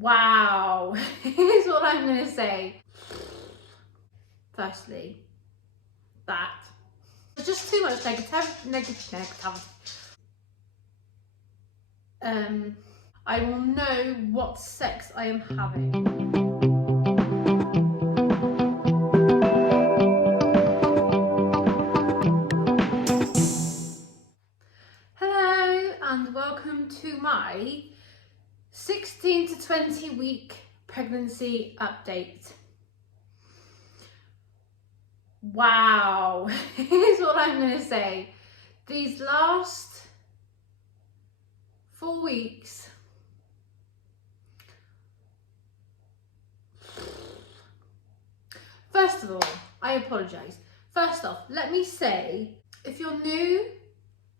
Wow, here's what I'm going to say. Firstly, that there's just too much negativity. I will know what sex I am having. Hello and welcome to my 16 to 20 week pregnancy update. Wow, here's what I'm going to say. These last 4 weeks, first of all, I apologise. First off, let me say, if you're new,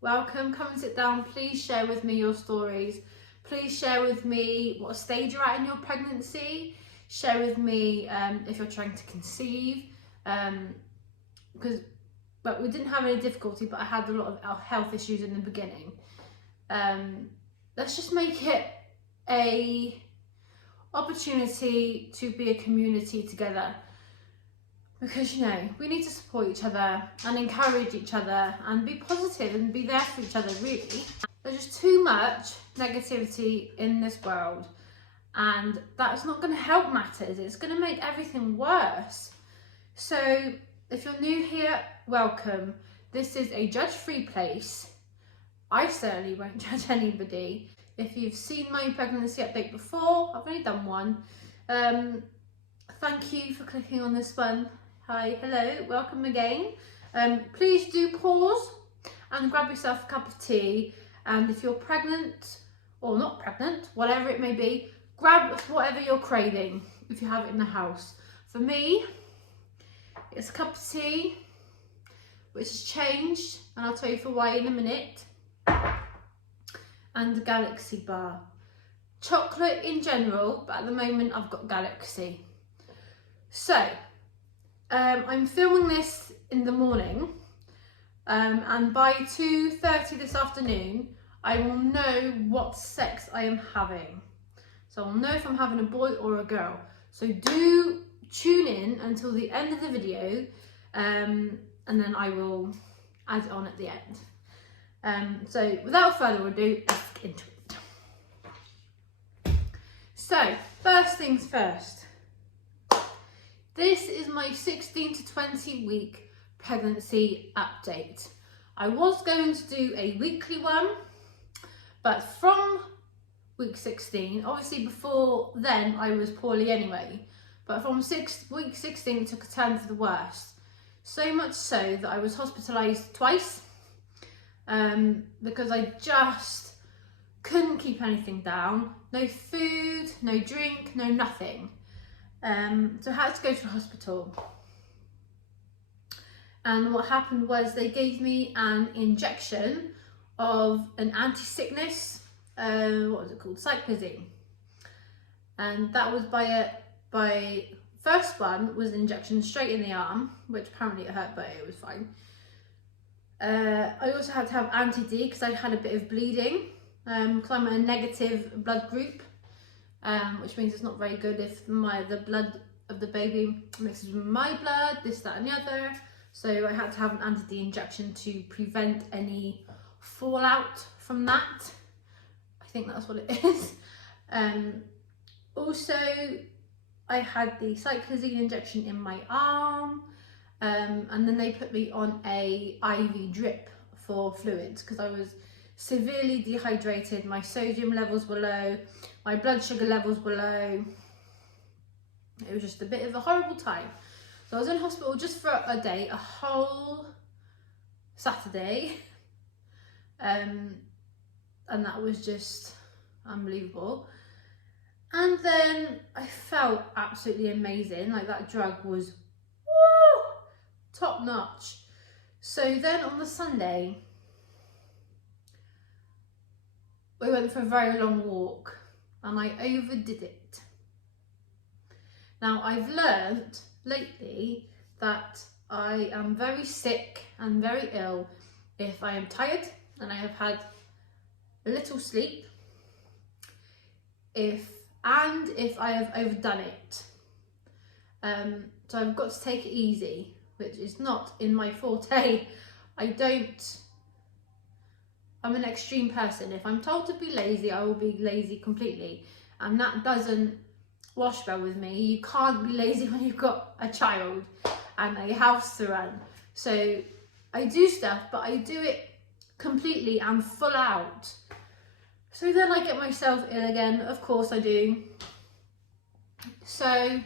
welcome, come and sit down. Please share with me your stories. Please share with me what stage you're at in your pregnancy. Share with me if you're trying to conceive. Because we didn't have any difficulty, but I had a lot of health issues in the beginning. Let's just make it a opportunity to be a community together, because you know we need to support each other and encourage each other and be positive and be there for each other. Really, there's just too much negativity in this world, and that's not going to help matters. It's going to make everything worse. So if you're new here, welcome. This is a judge-free place. I certainly won't judge anybody. If you've seen my pregnancy update before, I've only done one. Thank you for clicking on this one. Hi, hello, welcome again. Please do pause and grab yourself a cup of tea. And if you're pregnant or not pregnant, whatever it may be, grab whatever you're craving if you have it in the house. For me, it's a cup of tea, which has changed, and I'll tell you for why in a minute, and a Galaxy bar. Chocolate in general, but at the moment I've got Galaxy. So, I'm filming this in the morning, and by 2:30 this afternoon, I will know what sex I am having. So I'll know if I'm having a boy or a girl. So do tune in until the end of the video, and then I will add it on at the end. So without further ado, let's get into it. So first things first, this is my 16 to 20 week pregnancy update. I was going to do a weekly one, but from week 16, obviously before then I was poorly anyway, but from week 16 it took a turn for the worst. So much so that I was hospitalised twice, because I just couldn't keep anything down. No food, no drink, no nothing. So I had to go to the hospital. And what happened was they gave me an injection of an anti-sickness, what was it called, cyclizine. And that was first one was an injection straight in the arm, which apparently it hurt, but it was fine. I also had to have anti-D because I had a bit of bleeding, because I'm a negative blood group, which means it's not very good if the blood of the baby mixes with my blood, this, that and the other. So I had to have an anti-D injection to prevent any fallout from that. I think that's what it is. Also, I had the cyclizine injection in my arm, and then they put me on a IV drip for fluids because I was severely dehydrated. My sodium levels were low, my blood sugar levels were low. It was just a bit of a horrible time. So I was in hospital just for a day, a whole Saturday, and that was just unbelievable. And then I felt absolutely amazing, like that drug was woo, top notch. So then on the Sunday, we went for a very long walk and I overdid it. Now I've learned lately that I am very sick and very ill if I am tired and I have had little sleep, if and if I have overdone it. So I've got to take it easy, which is not in my forte. I'm an extreme person. If I'm told to be lazy, I will be lazy completely. And that doesn't wash well with me. You can't be lazy when you've got a child and a house to run. So I do stuff, but I do it completely and full out. So then I get myself ill again. Of course I do. So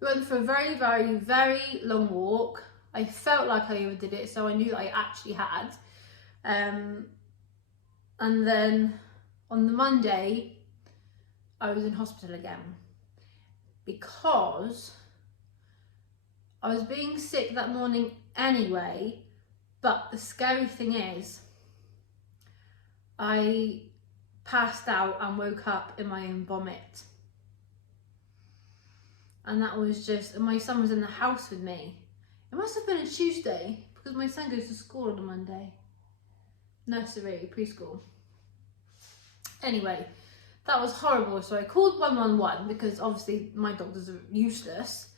we went for a very, very, very long walk. I felt like I overdid it, so I knew that I actually had. And then on the Monday, I was in hospital again because I was being sick that morning anyway, but the scary thing is I passed out and woke up in my own vomit. And that was just, and my son was in the house with me. It must have been a Tuesday because my son goes to school on a Monday. Nursery, preschool. Anyway, that was horrible. So I called 111 because obviously my doctors are useless.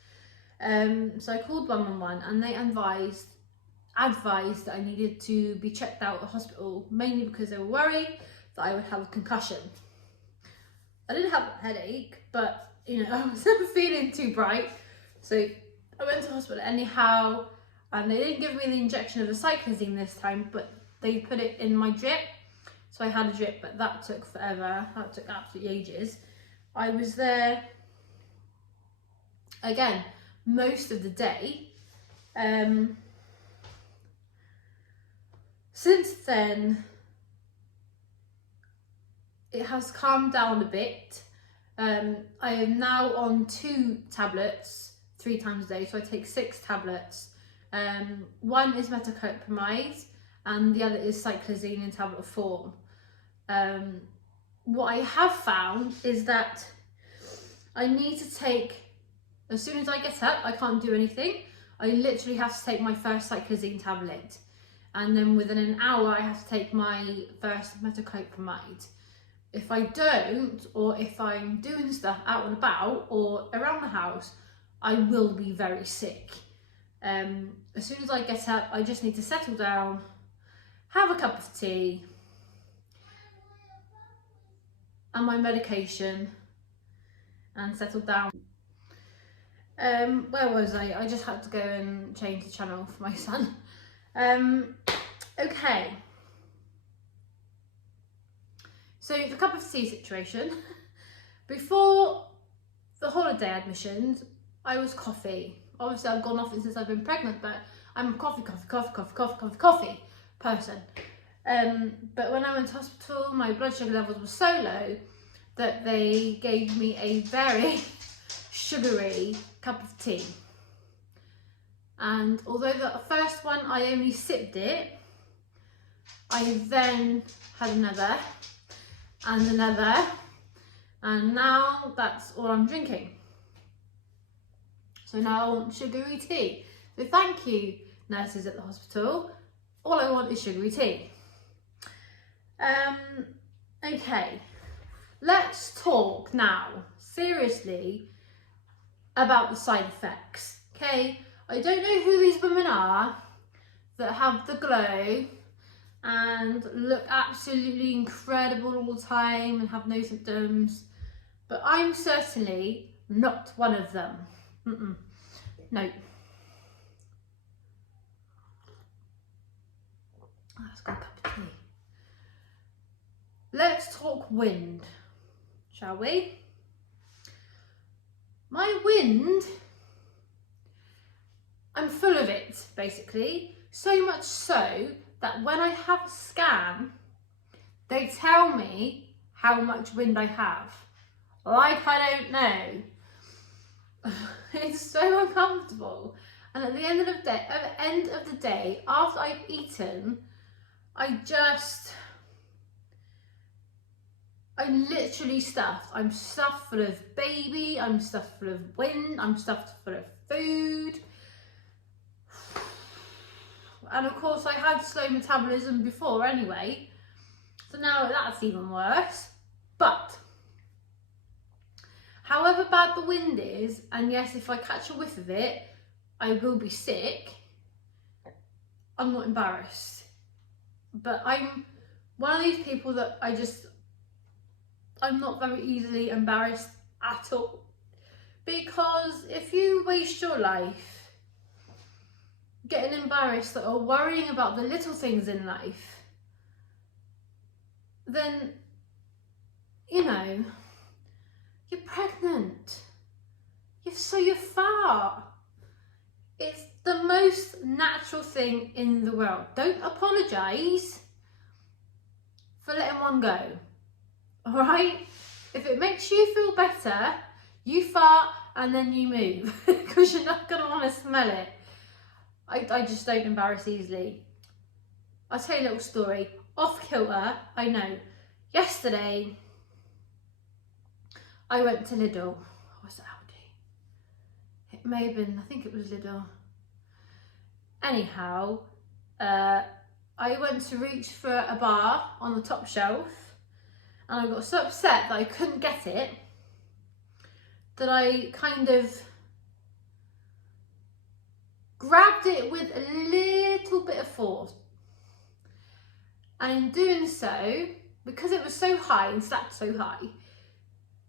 So I called 111 and they advised that I needed to be checked out at the hospital, mainly because they were worried that I would have a concussion. I didn't have a headache, but you know, I was never feeling too bright. So I went to hospital anyhow, and they didn't give me the injection of the cyclizine this time, but they put it in my drip. So I had a drip, but that took forever. That took absolutely ages. I was there again most of the day. Since then, it has calmed down a bit. I am now on 2 tablets 3 times a day, so I take 6 tablets. One is metoclopramide and the other is cyclizine in tablet form. What I have found is that I need to take, as soon as I get up, I can't do anything. I literally have to take my first cyclizine tablet, and then within an hour I have to take my first metoclopramide. If I don't, or if I'm doing stuff out and about or around the house, I will be very sick. As soon as I get up, I just need to settle down, have a cup of tea and my medication and settle down. Where was I? I just had to go and change the channel for my son. Okay. So the cup of tea situation. Before the holiday admissions, I was coffee. Obviously I've gone off it since I've been pregnant, but I'm a coffee person. But when I went to hospital, my blood sugar levels were so low that they gave me a very sugary cup of tea. And although the first one I only sipped it, I then had another and another, and now that's all I'm drinking. So now I want sugary tea. So thank you, nurses at the hospital. All I want is sugary tea. Okay, let's talk now, seriously, about the side effects, okay? I don't know who these women are that have the glow and look absolutely incredible all the time and have no symptoms, but I'm certainly not one of them. No. Let's go a cup of tea. Let's talk wind, shall we? My wind, I'm full of it basically, so much so that when I have a scan, they tell me how much wind I have. Like I don't know. It's so uncomfortable. And at the end of the day, after I've eaten, I'm literally stuffed. I'm stuffed full of baby, I'm stuffed full of wind, I'm stuffed full of food. And of course I had slow metabolism before anyway, so now that's even worse. But however bad the wind is, and yes, if I catch a whiff of it, I will be sick, I'm not embarrassed. But I'm one of these people that I'm not very easily embarrassed at all. Because if you waste your life getting embarrassed or worrying about the little things in life, then, you know, you're pregnant. You're fat. It's the most natural thing in the world. Don't apologise for letting one go. Alright? If it makes you feel better, you fart and then you move because you're not going to want to smell it. I just don't embarrass easily. I'll tell you a little story. Off kilter, I know. Yesterday, I went to Lidl. Was it Aldi? It may have been, I think it was Lidl. Anyhow, I went to reach for a bar on the top shelf and I got so upset that I couldn't get it that I kind of grabbed it with a little bit of force. And in doing so, because it was so high and stacked so high,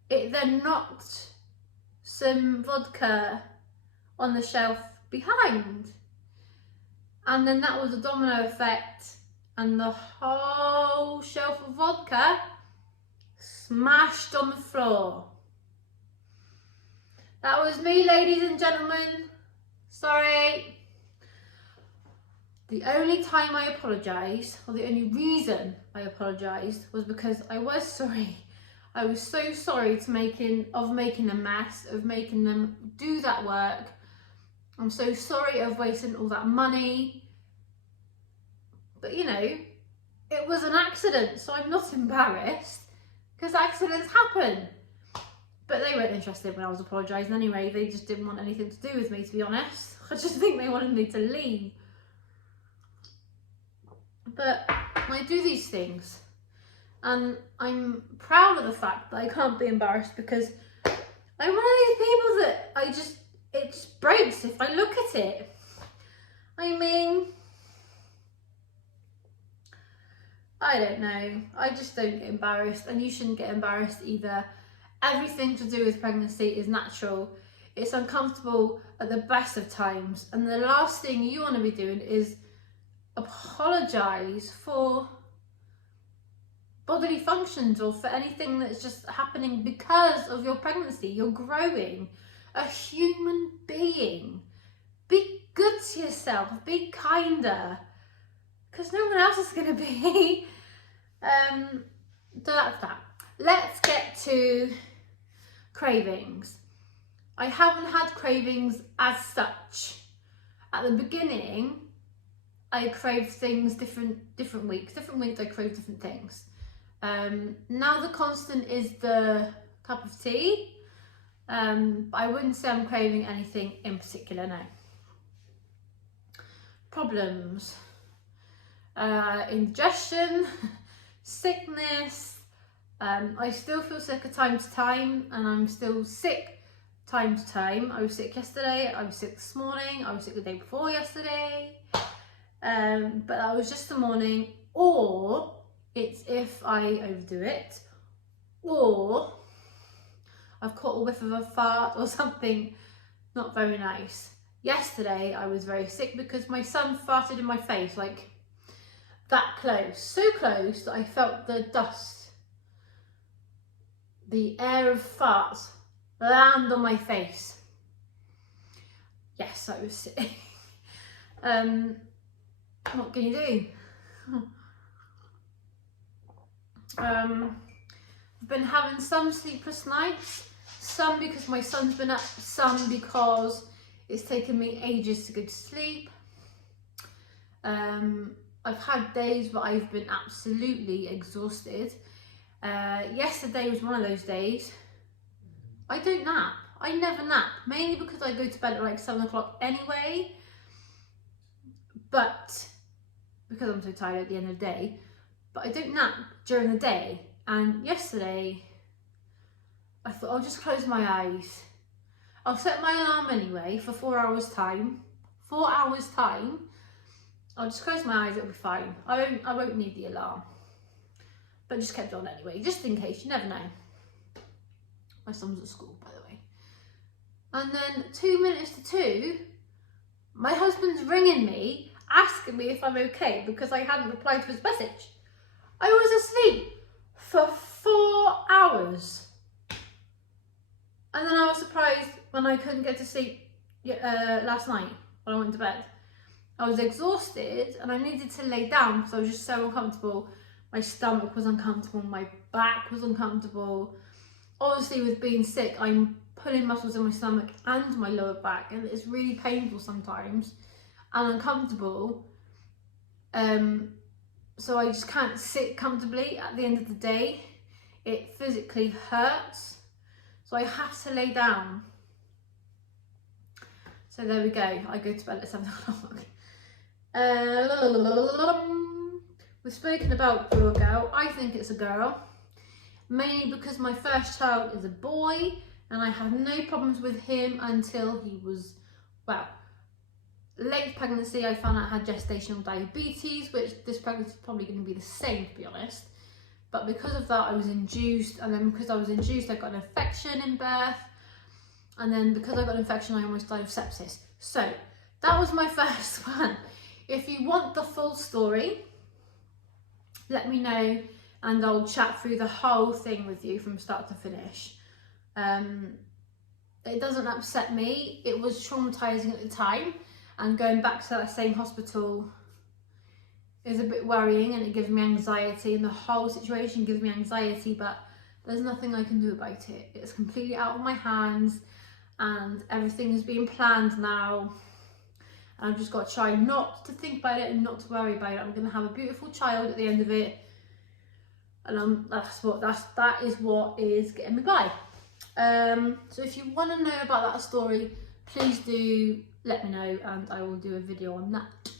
it then knocked some vodka on the shelf behind. And then that was a domino effect, and the whole shelf of vodka smashed on the floor. That was me, ladies and gentlemen. Sorry. The only time I apologised, or the only reason I apologised, was because I was sorry. I was so sorry of making a mess, of making them do that work. I'm so sorry of wasting all that money. But you know, it was an accident, so I'm not embarrassed because accidents happen. But they weren't interested when I was apologising anyway. They just didn't want anything to do with me, to be honest. I just think they wanted me to leave. But I do these things and I'm proud of the fact that I can't be embarrassed because I'm one of these people that it just breaks if I look at it. I mean, I don't know. I just don't get embarrassed, and you shouldn't get embarrassed either. Everything to do with pregnancy is natural. It's uncomfortable at the best of times, and the last thing you want to be doing is apologise for bodily functions or for anything that's just happening because of your pregnancy. You're growing a human being. Be good to yourself, be kinder, because no one else is going to be. So that's that. Let's get to cravings. I haven't had cravings as such. At the beginning, I craved things different weeks. Different weeks I crave different things. Now the constant is the cup of tea. But I wouldn't say I'm craving anything in particular, no. Problems. Indigestion, sickness. I still feel sick at time to time, and I'm still sick time to time. I was sick yesterday, I was sick this morning, I was sick the day before yesterday. But that was just the morning, or it's if I overdo it, or I've caught a whiff of a fart or something not very nice. Yesterday I was very sick because my son farted in my face, like that close, so close that I felt the dust, the air of farts land on my face. Yes, I was sick. What can you do? I've been having some sleepless nights, some because my son's been up, some because it's taken me ages to go to sleep. I've had days where I've been absolutely exhausted. Yesterday was one of those days. I don't nap. I never nap, mainly because I go to bed at like 7 o'clock anyway, but because I'm so tired at the end of the day. But I don't nap during the day, and yesterday I thought I'll just close my eyes. I'll set my alarm anyway for 4 hours time. 4 hours time. I'll just close my eyes, it'll be fine. I won't need the alarm. But just kept on anyway, just in case, you never know. My son was at school, by the way. And then 2 minutes to 2, my husband's ringing me, asking me if I'm okay because I hadn't replied to his message. I was asleep for 4 hours. And then I was surprised when I couldn't get to sleep last night when I went to bed. I was exhausted and I needed to lay down because I was just so uncomfortable. My stomach was uncomfortable, my back was uncomfortable. Obviously with being sick, I'm pulling muscles in my stomach and my lower back, and it's really painful sometimes and uncomfortable. So I just can't sit comfortably at the end of the day. It physically hurts. So I have to lay down. So there we go. I go to bed at 7 o'clock. We've spoken about boy or girl. I think it's a girl. Mainly because my first child is a boy and I had no problems with him until he was, well, late pregnancy. I found out I had gestational diabetes, which this pregnancy is probably going to be the same, to be honest. But because of that, I was induced, and then because I was induced, I got an infection in birth. And then because I got an infection, I almost died of sepsis. So that was my first one. If you want the full story, let me know and I'll chat through the whole thing with you from start to finish. It doesn't upset me. It was traumatizing at the time, and going back to that same hospital is a bit worrying, and it gives me anxiety, and the whole situation gives me anxiety, but there's nothing I can do about it. It's completely out of my hands and everything is being planned now. And I've just got to try not to think about it and not to worry about it. I'm going to have a beautiful child at the end of it. And that is what is getting me by. So if you want to know about that story, please do let me know and I will do a video on that.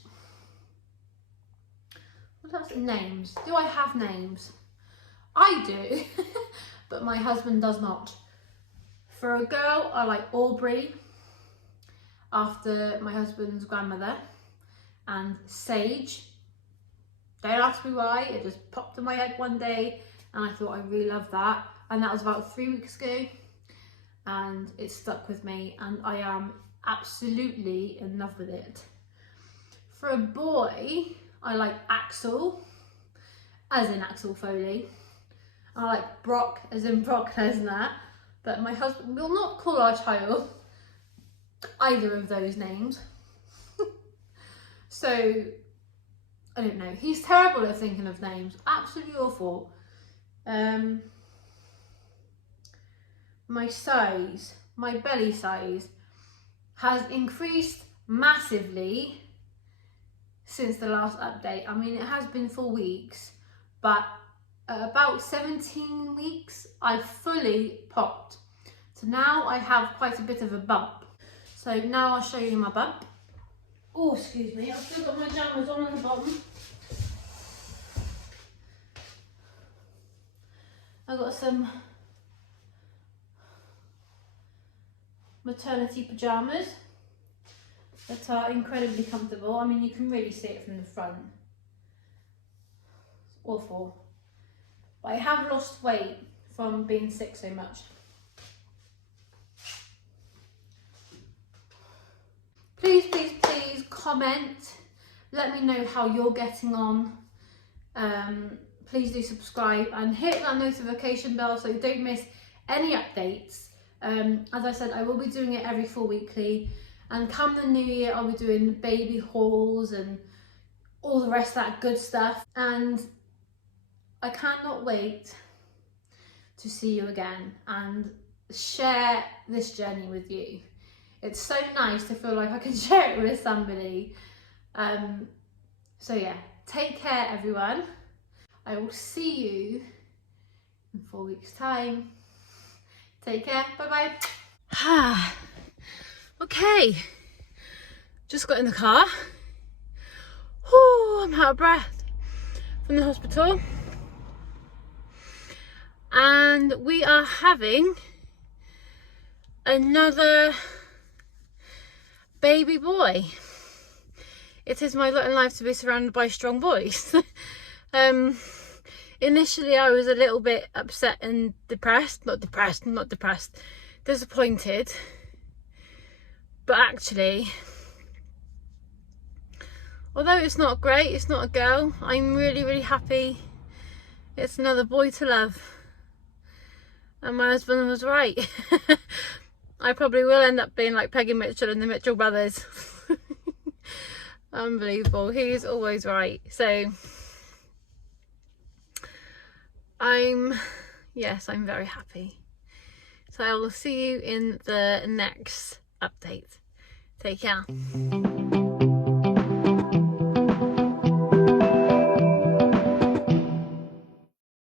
What else? Names. Do I have names? I do, but my husband does not. For a girl, I like Aubrey, after my husband's grandmother, and Sage. Don't ask me why, it just popped in my head one day and I thought I really love that. And that was about 3 weeks ago and it stuck with me and I am absolutely in love with it. For a boy, I like Axel, as in Axel Foley. I like Brock, as in Brock Lesnar, but my husband will not call our child either of those names. So, I don't know. He's terrible at thinking of names. Absolutely awful. My size, my belly size, has increased massively since the last update. I mean, it has been for weeks, but at about 17 weeks, I fully popped. So now I have quite a bit of a bump. So now I'll show you my bump. Oh, excuse me, I've still got my jammers on the bottom. I've got some maternity pyjamas that are incredibly comfortable. I mean, you can really see it from the front. It's awful. But I have lost weight from being sick so much. Please, please, please comment. Let me know how you're getting on. Please do subscribe and hit that notification bell so you don't miss any updates. As I said, I will be doing it every 4 weekly. And come the new year, I'll be doing baby hauls and all the rest of that good stuff. And I cannot wait to see you again and share this journey with you. It's so nice to feel like I can share it with somebody. So yeah, take care everyone. I will see you in 4 weeks' time. Take care, bye bye. Okay, just got in the car. I'm out of breath from the hospital. And we are having another baby boy. It is my lot in life to be surrounded by strong boys. Initially I was a little bit upset and not depressed, disappointed. But actually, although it's not great, it's not a girl, I'm really, really happy it's another boy to love. And my husband was right. I probably will end up being like Peggy Mitchell and the Mitchell brothers. Unbelievable. He is always right. So I'm very happy. So I will see you in the next update. Take care.